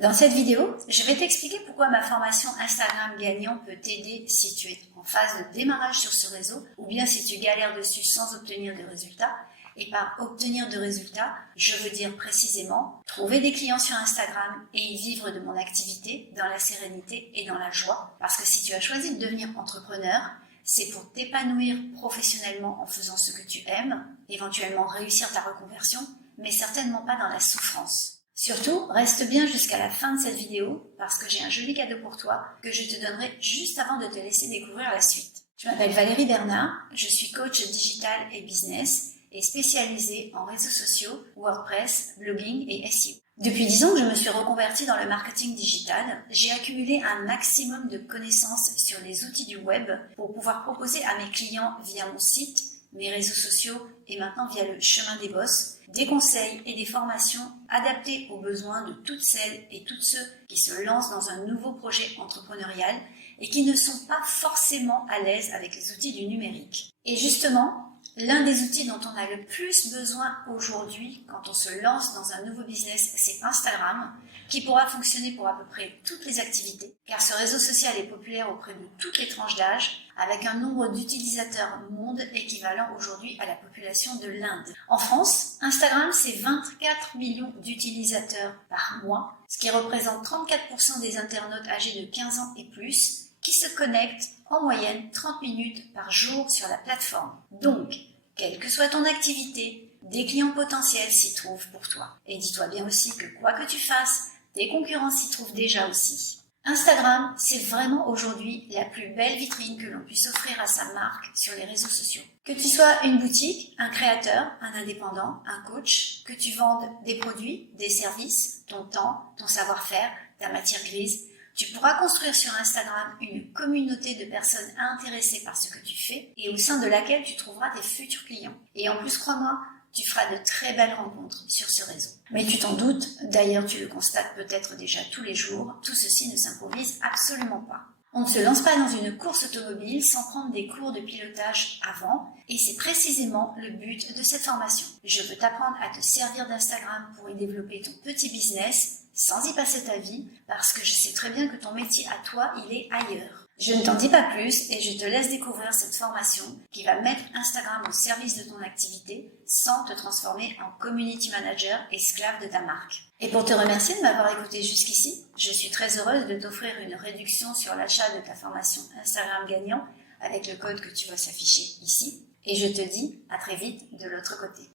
Dans cette vidéo, je vais t'expliquer pourquoi ma formation Instagram gagnant peut t'aider si tu es en phase de démarrage sur ce réseau ou bien si tu galères dessus sans obtenir de résultats. Et par obtenir de résultats, je veux dire précisément trouver des clients sur Instagram et y vivre de mon activité dans la sérénité et dans la joie. Parce que si tu as choisi de devenir entrepreneur, c'est pour t'épanouir professionnellement en faisant ce que tu aimes, éventuellement réussir ta reconversion, mais certainement pas dans la souffrance. Surtout, reste bien jusqu'à la fin de cette vidéo parce que j'ai un joli cadeau pour toi que je te donnerai juste avant de te laisser découvrir la suite. Je m'appelle Valérie Bernard, je suis coach digital et business et spécialisée en réseaux sociaux, WordPress, blogging et SEO. Depuis 10 ans que je me suis reconvertie dans le marketing digital, j'ai accumulé un maximum de connaissances sur les outils du web pour pouvoir proposer à mes clients via mon site, mes réseaux sociaux et maintenant via le chemin des boss, des conseils et des formations adaptés aux besoins de toutes celles et tous ceux qui se lancent dans un nouveau projet entrepreneurial et qui ne sont pas forcément à l'aise avec les outils du numérique. Et justement, l'un des outils dont on a le plus besoin aujourd'hui quand on se lance dans un nouveau business, c'est Instagram, qui pourra fonctionner pour à peu près toutes les activités, car ce réseau social est populaire auprès de toutes les tranches d'âge, avec un nombre d'utilisateurs monde équivalent aujourd'hui à la population de l'Inde. En France, Instagram, c'est 24 millions d'utilisateurs par mois, ce qui représente 34% des internautes âgés de 15 ans et plus, qui se connectent en moyenne 30 minutes par jour sur la plateforme. Donc, quelle que soit ton activité, des clients potentiels s'y trouvent pour toi. Et dis-toi bien aussi que quoi que tu fasses, tes concurrents s'y trouvent déjà aussi. Instagram, c'est vraiment aujourd'hui la plus belle vitrine que l'on puisse offrir à sa marque sur les réseaux sociaux. Que tu sois une boutique, un créateur, un indépendant, un coach, que tu vendes des produits, des services, ton temps, ton savoir-faire, ta matière grise, tu pourras construire sur Instagram une communauté de personnes intéressées par ce que tu fais et au sein de laquelle tu trouveras tes futurs clients. Et en plus, crois-moi, tu feras de très belles rencontres sur ce réseau. Mais tu t'en doutes, d'ailleurs tu le constates peut-être déjà tous les jours, tout ceci ne s'improvise absolument pas. On ne se lance pas dans une course automobile sans prendre des cours de pilotage avant, et c'est précisément le but de cette formation. Je veux t'apprendre à te servir d'Instagram pour y développer ton petit business, sans y passer ta vie, parce que je sais très bien que ton métier à toi, il est ailleurs. Je ne t'en dis pas plus et je te laisse découvrir cette formation qui va mettre Instagram au service de ton activité sans te transformer en community manager esclave de ta marque. Et pour te remercier de m'avoir écouté jusqu'ici, je suis très heureuse de t'offrir une réduction sur l'achat de ta formation Instagram gagnant avec le code que tu vois s'afficher ici. Et je te dis à très vite de l'autre côté.